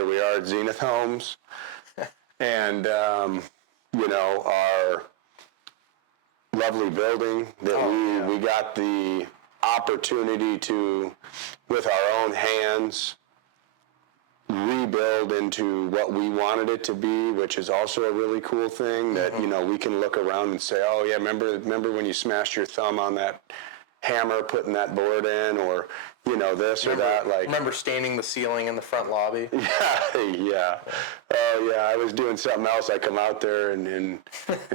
here we are at Zenith Homes, and our lovely building that we got the opportunity to, with our own hands, rebuild into what we wanted it to be, which is also a really cool thing that, we can look around and say, oh yeah, remember when you smashed your thumb on that hammer putting that board in, or, this or that. Like, remember staining the ceiling in the front lobby? Yeah. Oh yeah, I was doing something else. I come out there and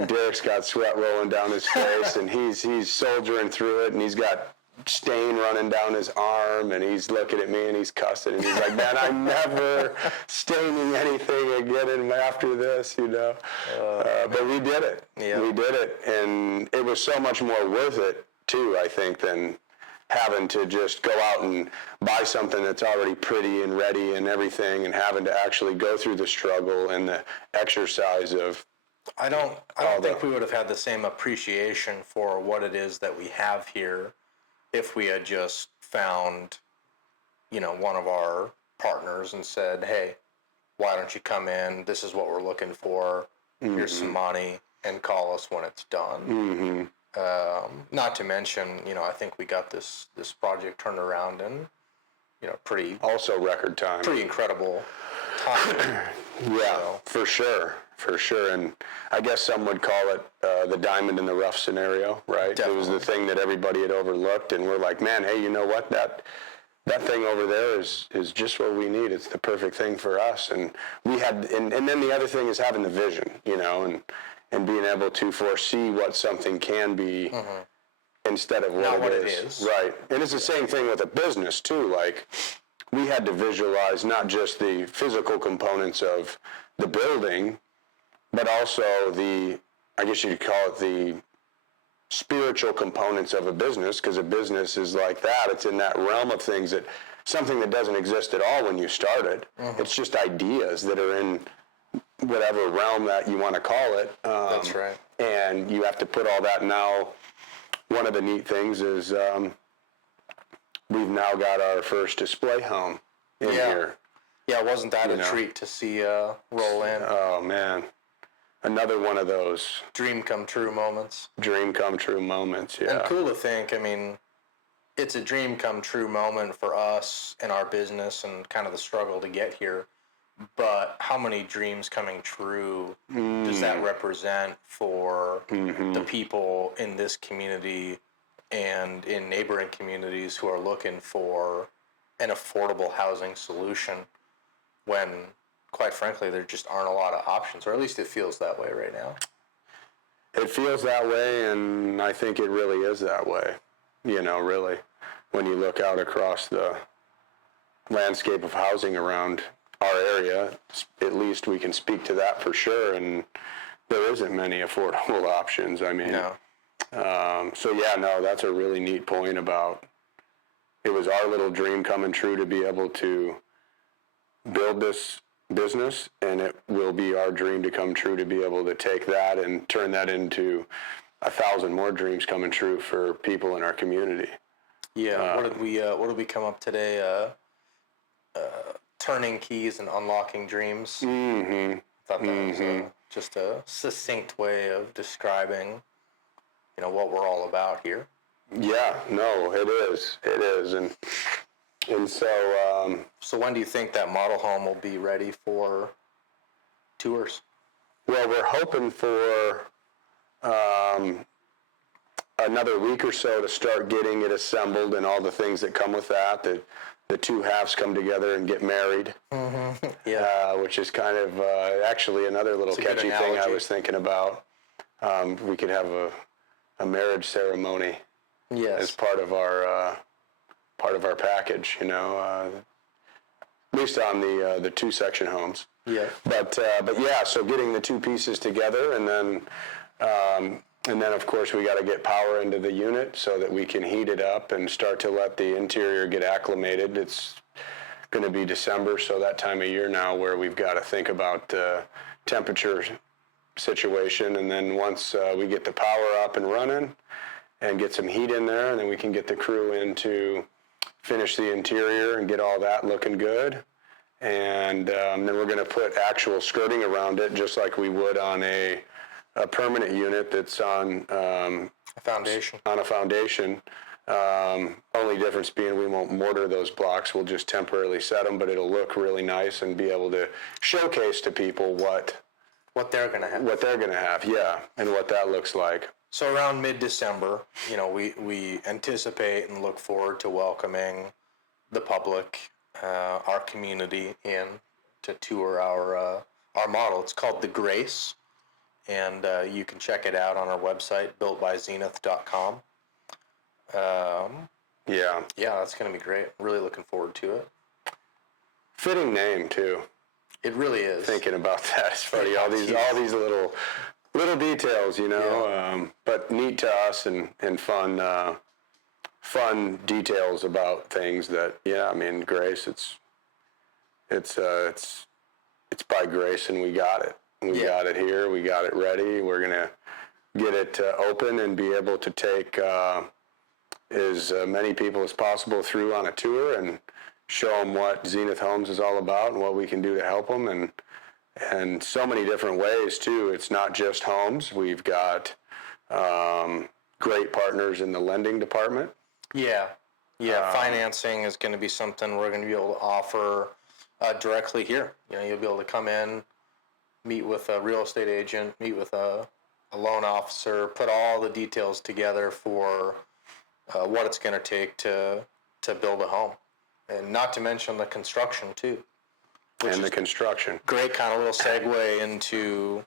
Derek's got sweat rolling down his face and he's soldiering through it, and he's got stain running down his arm, and he's looking at me and he's cussing, and he's like, man, I'm never staining anything again after this, but we did it. Yeah. We did it, and it was so much more worth it too, I think, than having to just go out and buy something that's already pretty and ready and everything, and having to actually go through the struggle and the exercise of. I don't think we would have had the same appreciation for what it is that we have here if we had just found, one of our partners and said, hey, why don't you come in? This is what we're looking for. Here's some money, and call us when it's done. Not to mention, I think we got this project turned around in, pretty... Also record time. Pretty incredible time. Yeah, for sure. And I guess some would call it the diamond in the rough scenario, right? Definitely. It was the thing that everybody had overlooked, and we're like, man, hey, you know what? That thing over there is just what we need. It's the perfect thing for us. And we had, and then the other thing is having the vision, and being able to foresee what something can be instead of what it is. Right. And it's the same thing with a business too. Like, we had to visualize not just the physical components of the building, but also I guess you'd call it the spiritual components of a business, because a business is like that. It's in that realm of things, that something that doesn't exist at all when you started. It's just ideas that are in whatever realm that you want to call it. That's right. And you have to put all that now. One of the neat things is we've now got our first display home in here. Yeah, wasn't that a treat to see roll in? Oh, man. Another one of those. Dream come true moments. Dream come true moments, yeah. And cool to think, it's a dream come true moment for us and our business and kind of the struggle to get here. But how many dreams coming true does that represent for the people in this community and in neighboring communities who are looking for an affordable housing solution, when, quite frankly, there just aren't a lot of options, or at least it feels that way right now? It feels that way, and I think it really is that way, really. When you look out across the landscape of housing around our area, at least we can speak to that for sure, and there isn't many affordable options. No. That's a really neat point about, it was our little dream coming true to be able to build this business, and it will be our dream to come true to be able to take that and turn that into 1,000 more dreams coming true for people in our community. Yeah. What did we come up today? Turning keys and unlocking dreams. I thought that was just a succinct way of describing, what we're all about here. Yeah, no, it is, and so. So when do you think that model home will be ready for tours? Well, we're hoping for another week or so to start getting it assembled and all the things that come with that. The two halves come together and get married, which is kind of actually another little catchy thing I was thinking about. We could have a marriage ceremony as part of our package, at least on the two-section homes. Yeah. But yeah, so getting the two pieces together, and then of course we got to get power into the unit so that we can heat it up and start to let the interior get acclimated. It's going to be December, so that time of year now where we've got to think about temperature situation, and then once we get the power up and running and get some heat in there, and then we can get the crew in to finish the interior and get all that looking good. and then we're going to put actual skirting around it, just like we would on a permanent unit that's on A foundation. on a foundation. Only difference being we won't mortar those blocks. We'll just temporarily set them, but it'll look really nice and be able to showcase to people what they're going to have. What they're going to have, yeah, and what that looks like. So around mid-December, we anticipate and look forward to welcoming the public, our community in to tour our model. It's called The Grace, and you can check it out on our website, builtbyzenith.com. Yeah, that's going to be great. Really looking forward to it. Fitting name too. It really is. Thinking about that, it's funny. All these little details, but neat to us and fun details about things that, grace. It's by grace, and we got it. We got it here. We got it ready. We're gonna get it open and be able to take as many people as possible through on a tour and show them what Zenith Homes is all about and what we can do to help them, and so many different ways too. It's not just homes. We've got great partners in the lending department. Yeah. Financing is going to be something we're going to be able to offer directly here. You'll be able to come in, meet with a real estate agent, meet with a loan officer, put all the details together for what it's going to take to build a home. And not to mention the construction too. And the construction. Great kind of little segue into,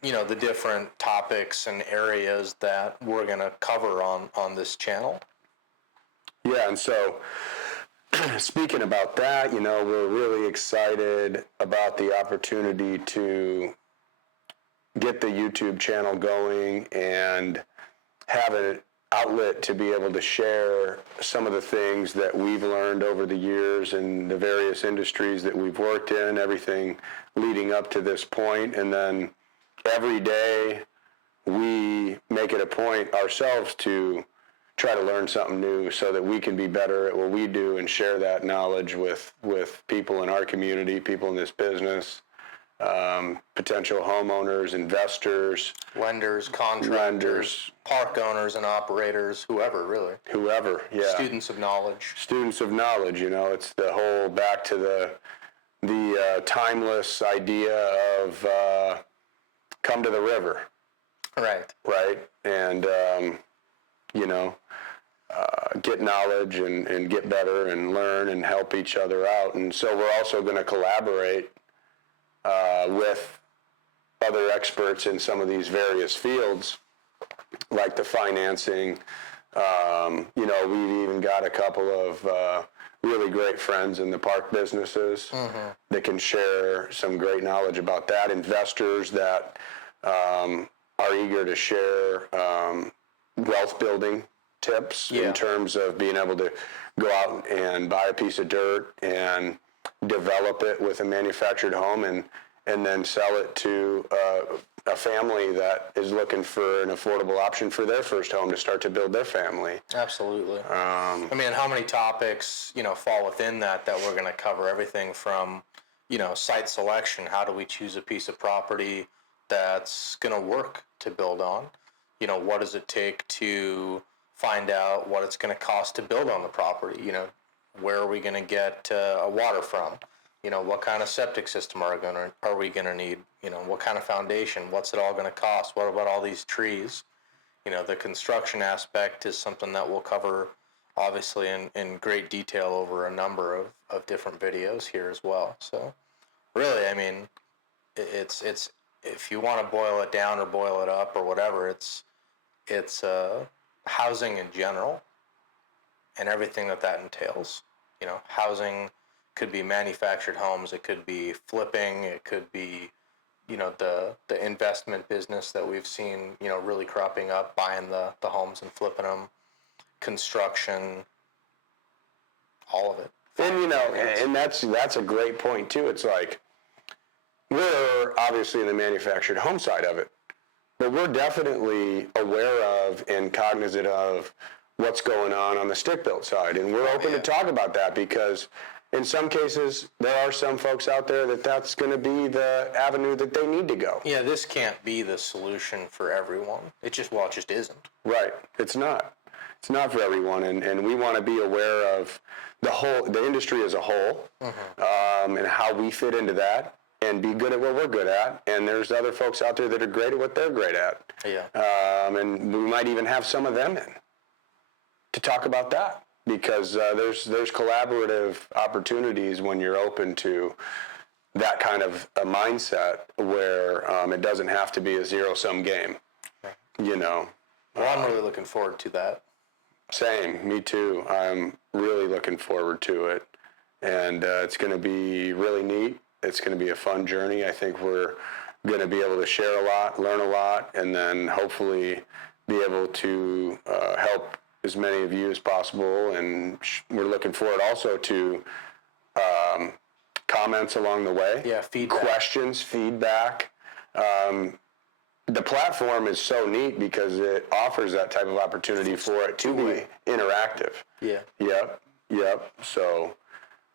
the different topics and areas that we're going to cover on this channel. Yeah, and so speaking about that, we're really excited about the opportunity to get the YouTube channel going and have an outlet to be able to share some of the things that we've learned over the years in the various industries that we've worked in, everything leading up to this point. And then every day we make it a point ourselves to try to learn something new so that we can be better at what we do and share that knowledge with people in our community, people in this business, potential homeowners, investors, lenders, contractors, park owners and operators, whoever, really. Whoever, yeah. Students of knowledge. It's the whole back to the timeless idea of come to the river. Right. And, get knowledge and get better and learn and help each other out. And so we're also going to collaborate with other experts in some of these various fields, like the financing. We've even got a couple of really great friends in the park businesses that can share some great knowledge about that. Investors that are eager to share wealth building tips in terms of being able to go out and buy a piece of dirt and develop it with a manufactured home and then sell it to a family that is looking for an affordable option for their first home to start to build their family. Absolutely. How many topics, fall within that we're going to cover? Everything from, site selection. How do we choose a piece of property that's going to work to build on? What does it take to find out what it's going to cost to build on the property? Where are we going to get water from? What kind of septic system are we going to need? What kind of foundation? What's it all going to cost? What about all these trees? The construction aspect is something that we'll cover, obviously, in great detail over a number of different videos here as well. So, really, it's if you want to boil it down or boil it up or whatever, it's housing in general and everything that entails. Housing could be manufactured homes, it could be flipping, it could be, the investment business that we've seen, really cropping up, buying the homes and flipping them, construction, all of it. And, and that's a great point too. It's like, we're obviously in the manufactured home side of it, but we're definitely aware of and cognizant of what's going on the stick-built side. And we're open to talk about that because in some cases, there are some folks out there that's going to be the avenue that they need to go. Yeah, this can't be the solution for everyone. It just isn't. Right. It's not. It's not for everyone, and we want to be aware of the industry as a whole, and how we fit into that, and be good at what we're good at. And there's other folks out there that are great at what they're great at. Yeah. And we might even have some of them in to talk about that, because there's collaborative opportunities when you're open to that kind of a mindset where it doesn't have to be a zero-sum game. You know. Well, I'm really looking forward to that. Same, me too. I'm really looking forward to it, and it's going to be really neat. It's going to be a fun journey. I think we're going to be able to share a lot, learn a lot, and then hopefully be able to help as many of you as possible. And we're looking forward also to comments along the way. Yeah, feedback. Questions, feedback. The platform is so neat because it offers that type of opportunity for it to be interactive. Yeah. Yep. So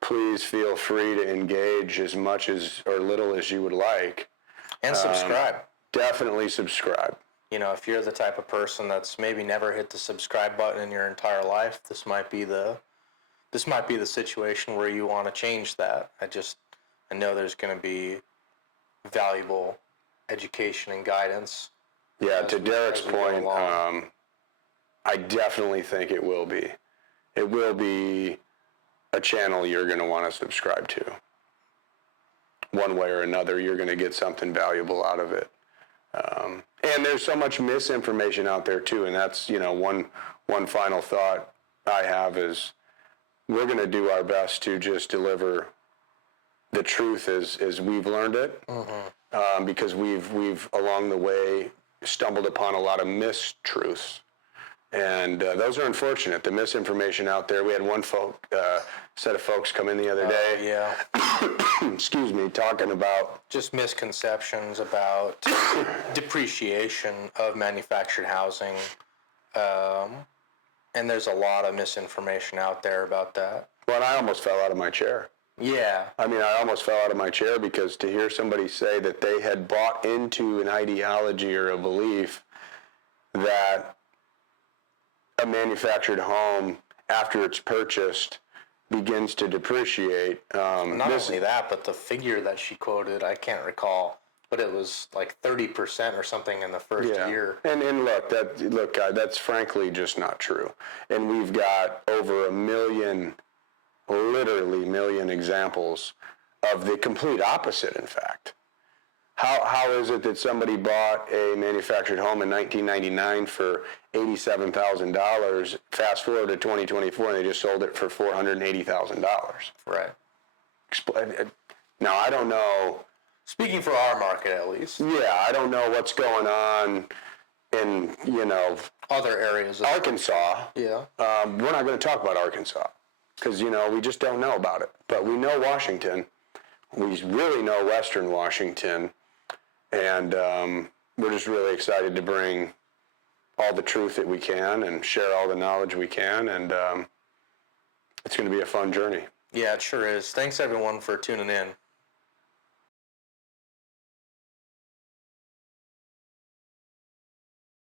please feel free to engage as much as or little as you would like. And subscribe. Definitely subscribe. You know, if you're the type of person that's maybe never hit the subscribe button in your entire life, this might be the situation where you want to change that. I know there's going to be valuable education and guidance. Yeah, to Derek's point, I definitely think it will be. It will be a channel you're going to want to subscribe to. One way or another, you're going to get something valuable out of it. And there's so much misinformation out there too, and that's, one final thought I have is we're going to do our best to just deliver the truth as we've learned it. Because we've along the way stumbled upon a lot of mistruths, and those are unfortunate. The misinformation out there. We had one set of folks come in the other day. Yeah. Excuse me, talking about Just misconceptions about depreciation of manufactured housing, and there's a lot of misinformation out there about that. Well, I almost fell out of my chair. Yeah. I mean, I almost fell out of my chair because to hear somebody say that they had bought into an ideology or a belief that a manufactured home, after it's purchased, begins to depreciate. Not only that, but the figure that she quoted, I can't recall, but it was like 30% or something in the first year. And look, that's frankly just not true. And we've got over 1 million, literally million examples of the complete opposite, in fact. How is it that somebody bought a manufactured home in 1999 for $87,000, fast forward to 2024, and they just sold it for $480,000? Right. Now, I don't know. Speaking for our market, at least. Yeah, I don't know what's going on in, Other areas. Arkansas. Yeah. We're not going to talk about Arkansas because, we just don't know about it. But we know Washington. We really know Western Washington. And we're just really excited to bring all the truth that we can and share all the knowledge we can. And it's going to be a fun journey. Yeah, it sure is. Thanks, everyone, for tuning in.